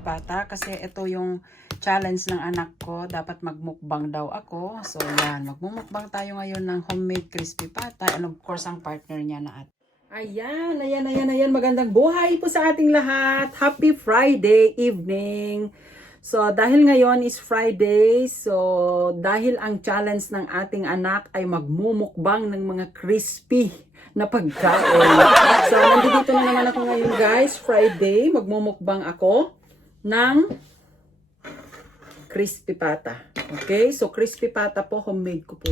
crispy pata kasi ito yung challenge ng anak ko. Dapat magmukbang daw ako. So yan, magmumukbang tayo ngayon ng homemade crispy pata and of course ang partner niya na ate. Ayan. Magandang buhay po sa ating lahat. Happy Friday evening. So dahil ngayon is Friday, so dahil ang challenge ng ating anak ay magmumukbang ng mga crispy na pagkain. So, nandito na naman ako ngayon guys, Friday. Magmumukbang ako ng crispy pata. Okay? So, crispy pata po, homemade ko po.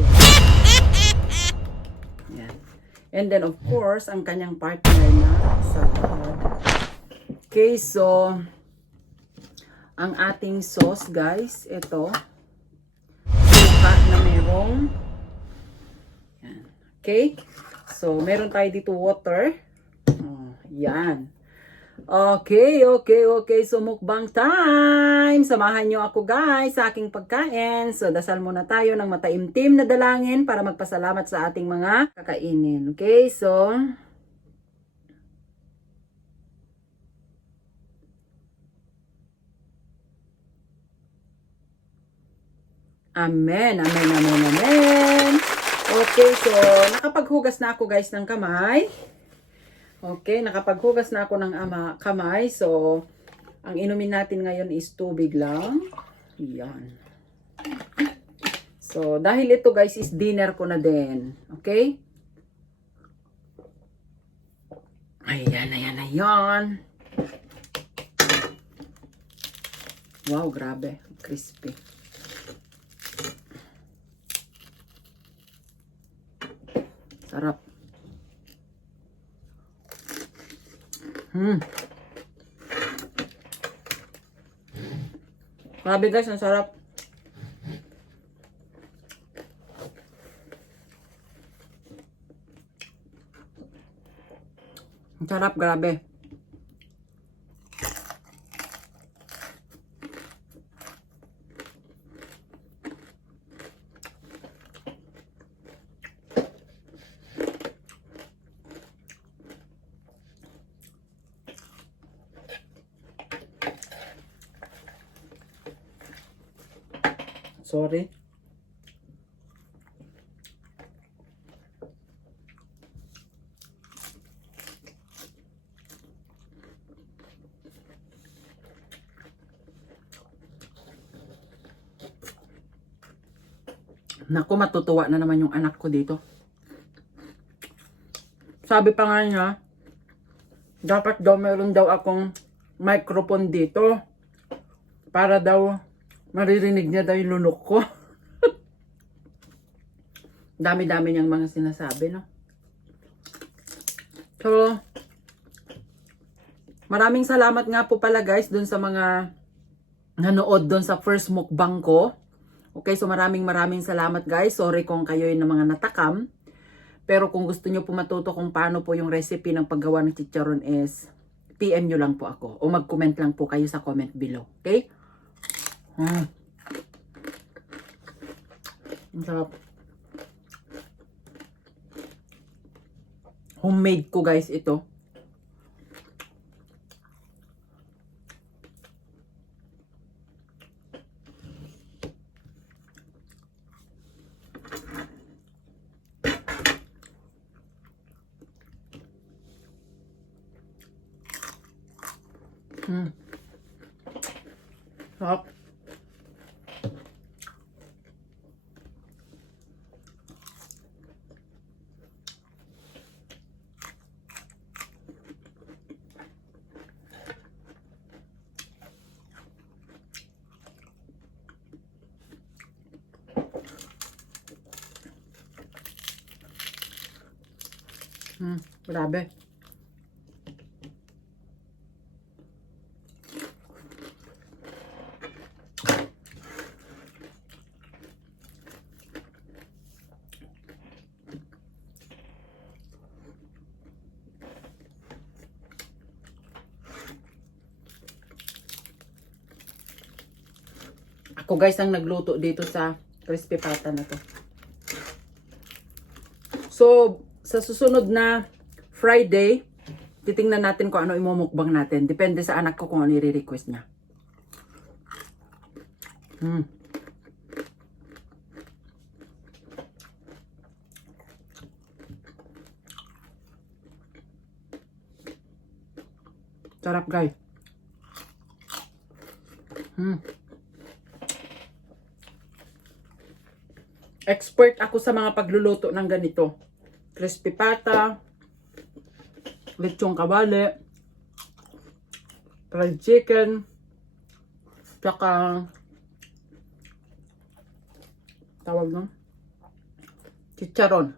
Yan. And then, of course, ang kanyang partner na salad. Okay, so, ang ating sauce guys, ito. Suka na merong. Yan. Okay? So, meron tayo dito water. Yan. Okay. So, mukbang time. Samahan nyo ako guys sa aking pagkain. So, dasal muna tayo ng mataimtim na dalangin para magpasalamat sa ating mga kakainin. Okay, so. Amen. Okay, so nakapaghugas na ako guys ng kamay. Okay, nakapaghugas na ako ng kamay. So, ang inumin natin ngayon is tubig lang. Yan. So, dahil ito guys is dinner ko na din. Okay? Ayan. Wow, grabe. Crispy. Sarap. Grabe guys, ang sarap. Ang sarap, grabe. Sorry. Naku, matutuwa na naman yung anak ko dito. Sabi pa nga niya, dapat daw meron daw akong microphone dito para daw maririnig niya daw yung lunok ko. Dami-dami niyang mga sinasabi, no? So, maraming salamat nga po pala guys dun sa mga nanood dun sa first mukbang ko. Okay, so maraming salamat guys. Sorry kung kayo yung mga natakam. Pero kung gusto niyo po matuto kung paano po yung recipe ng paggawa ng chicharon is PM nyo lang po ako. O mag-comment lang po kayo sa comment below. Okay? Ang sarap. Homemade ko guys ito. Sarap. Grabe. Ako guys ang nagluto dito sa crispy pata na to. So, sa susunod na Friday, titingnan natin kung ano imumukbang natin. Depende sa anak ko kung ano i-request niya. Hmm. Sarap guys. Expert ako sa mga pagluluto ng ganito. Crispy pata, lechong kawali, fried chicken, tsaka tawag no? Chicharon.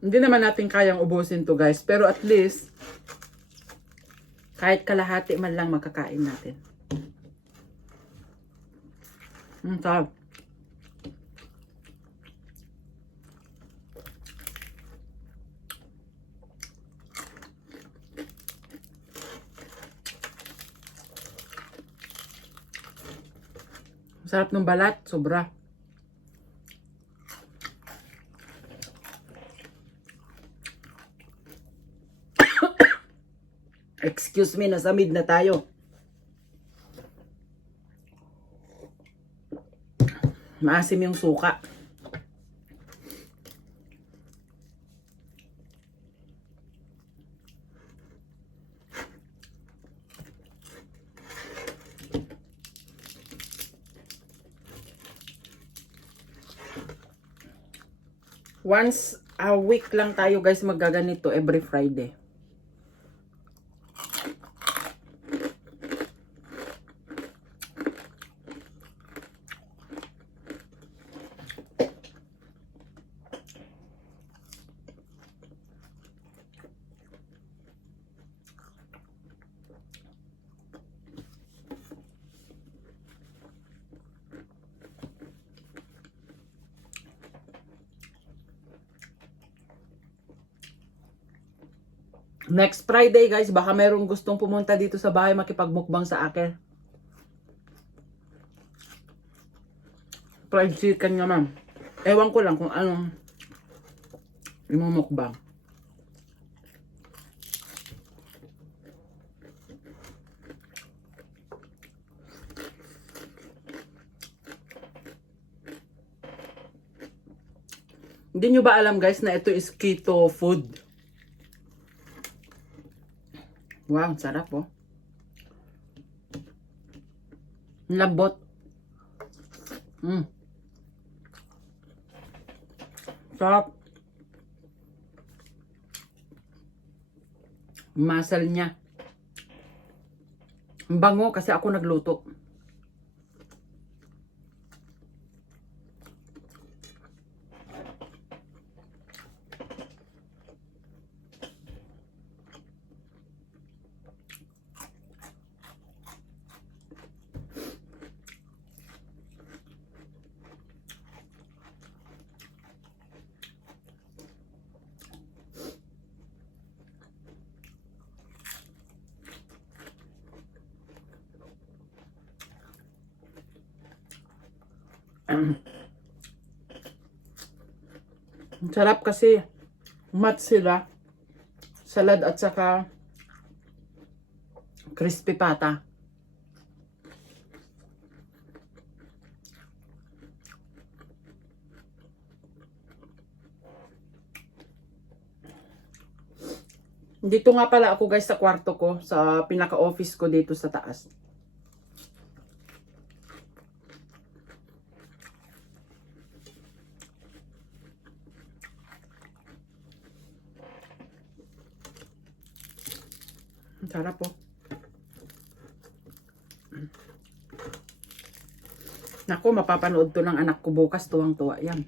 Hindi naman natin kayang ubusin to guys. Pero at least, kahit kalahati man lang makakain natin. Sarap. Sarap ng balat. Sobra. Excuse me, nasa mid na tayo. Maasim yung suka. Once a week lang tayo guys magaganito, every Friday. Next Friday guys, baka merong gustong pumunta dito sa bahay makipagmukbang sa akin. Fried chicken nga ma'am. Ewan ko lang kung anong imumukbang. Hindi nyo ba alam guys na ito is keto food? Wow, sarap oh. Lambot. Sarap. Masal niya. Ang bango kasi ako nagluto. Ang sarap kasi mat sila, salad at saka crispy pata. Dito nga pala ako guys sa kwarto ko, sa pinaka-office ko dito sa taas. Sarap po. Naku, mapapanood to ng anak ko bukas. Tuwang-tuwa yan.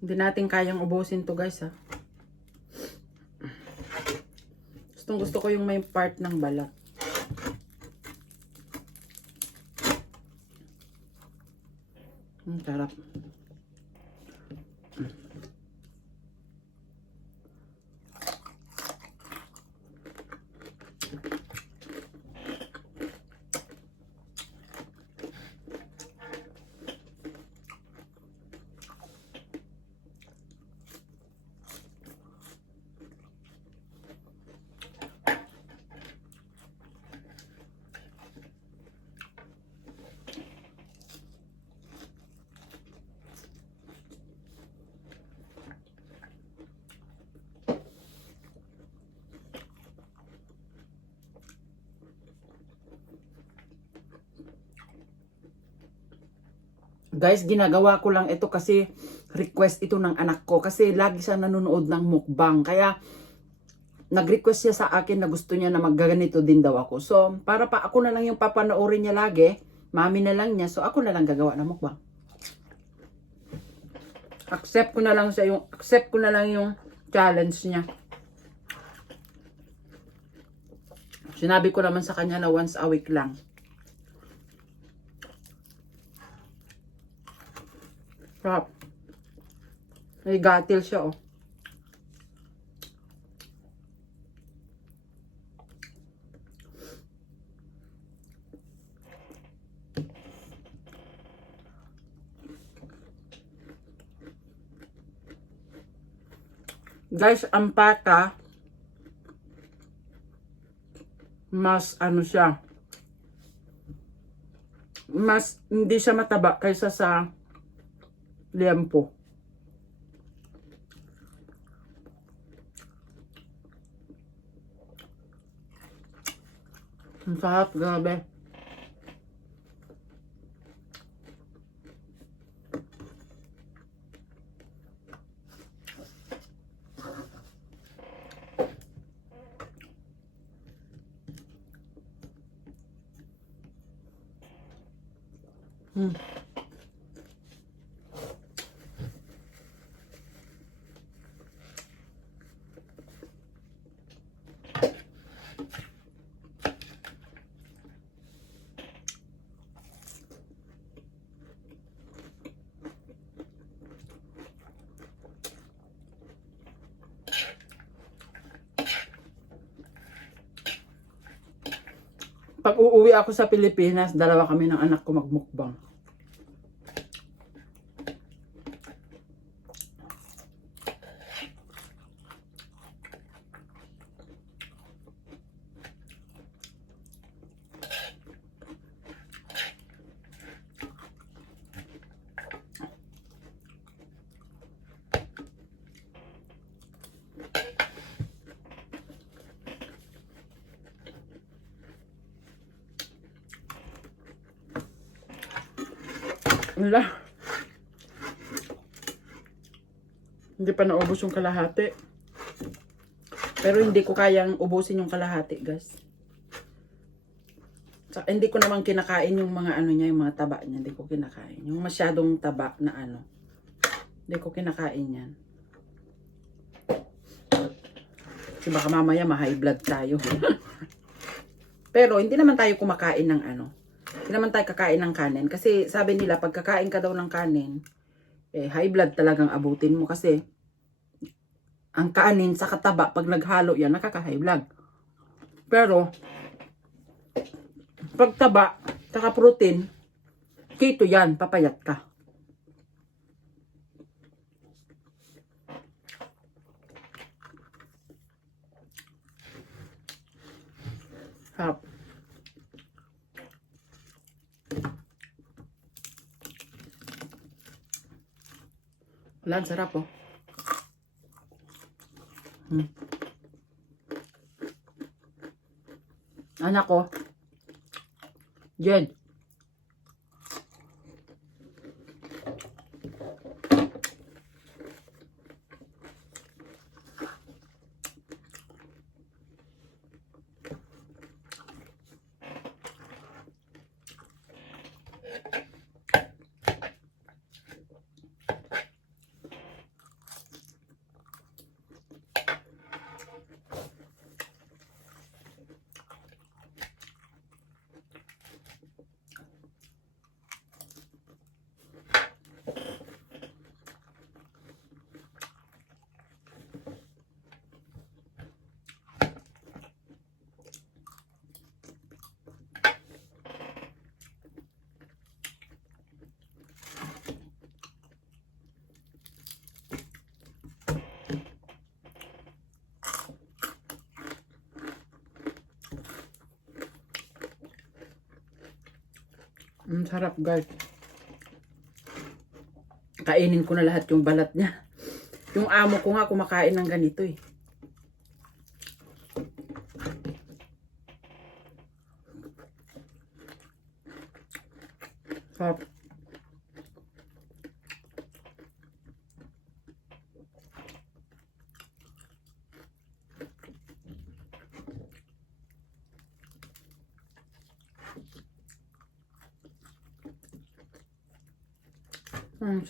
Hindi natin kayang ubusin to guys ha. Gusto ko yung may part ng balat. Sarap. Guys, ginagawa ko lang ito kasi request ito ng anak ko. Kasi lagi siya nanonood ng mukbang. Kaya nag-request siya sa akin na gusto niya na maggaganito din daw ako. So, para pa ako na lang yung papanoorin niya lagi. Mami na lang niya. So, ako na lang gagawa ng mukbang. Accept ko na lang yung challenge niya. Sinabi ko naman sa kanya na once a week lang. Sarap. May gatil siya, oh. Guys, ang pata, mas ano siya, mas hindi siya mataba kaysa sa liempo. Ang sarap, grabe. Pag uuwi ako sa Pilipinas, dalawa kami ng anak ko magmukbang. Wala. Hindi pa naubos yung kalahati. Pero hindi ko kayang ubusin yung kalahati, guys. So, hindi ko naman kinakain yung mga ano niya, yung mga taba niya. Hindi ko kinakain. Yung masyadong taba na ano. Hindi ko kinakain yan. Kasi baka mamaya ma-high blood tayo. Pero hindi naman tayo kumakain ng ano. Hindi naman tayo kakain ng kanin. Kasi sabi nila, pag kakain ka daw ng kanin, high blood talagang abutin mo. Kasi ang kanin sa kataba, pag naghalo yan, nakaka-high blood. Pero, pag taba, saka protein, keto yan, papayat ka. Sarap. Wala, sarap oh. Anak ko, Jed. Sarap guys. Kainin ko na lahat yung balat niya. Yung amo ko nga kumakain ng ganito eh. Sarap.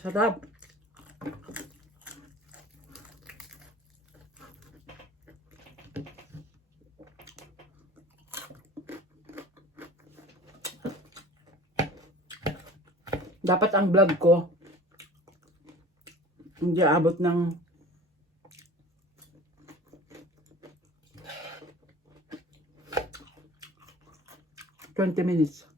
Sarap. Dapat ang vlog ko hindi abot ng 20 minutes.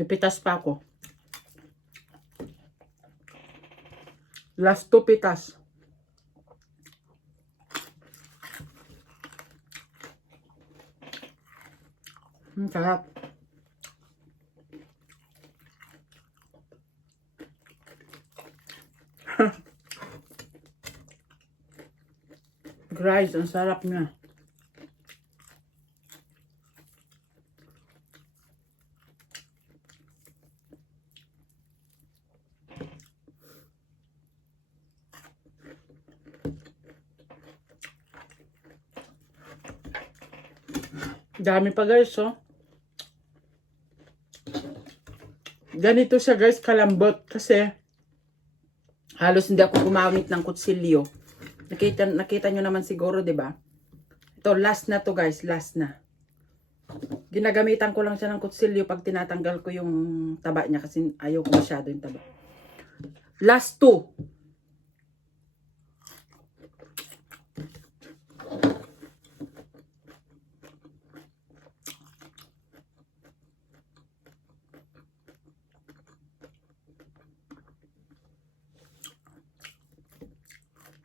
Pipitas pa ako. Last 2 pitas. Sarap. Guys, ang sarap niya. Dami pa guys, oh. Ganito siya guys, kalambot. Kasi, halos hindi ako gumamit ng kutsilyo. Nakita nyo naman siguro, di ba? Ito, last na to guys, last na. Ginagamitan ko lang siya ng kutsilyo pag tinatanggal ko yung taba niya kasi ayaw ko masyado yung taba. Last 2.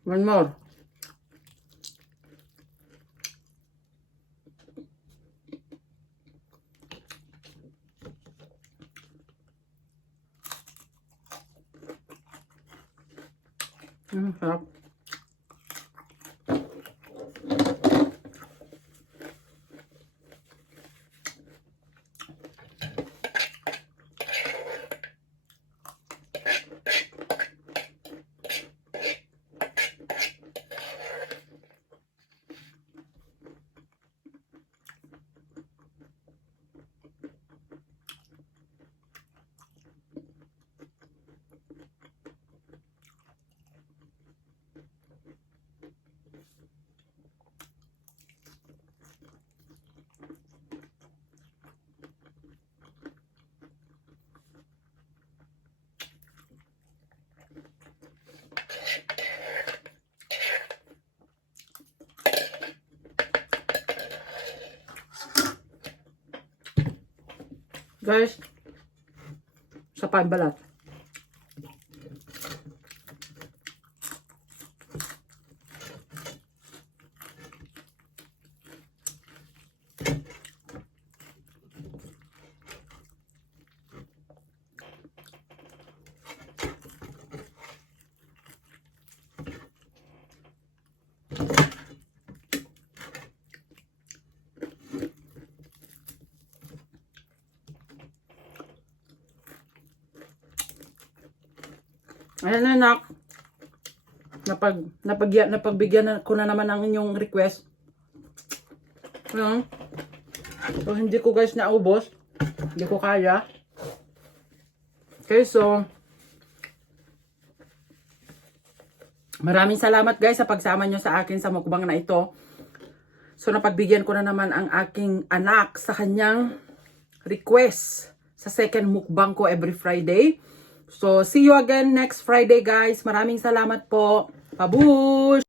One more. Sarap. Guys, sa panbalat. Ayan na anak. Napagbigyan ko na naman ang inyong request. Ayan. So, hindi ko guys naubos. Hindi ko kaya. Okay, so maraming salamat guys sa pagsama nyo sa akin sa mukbang na ito. So napagbigyan ko na naman ang aking anak sa kanyang request sa second mukbang ko every Friday. So see you again next Friday guys. Maraming salamat po. Pabush!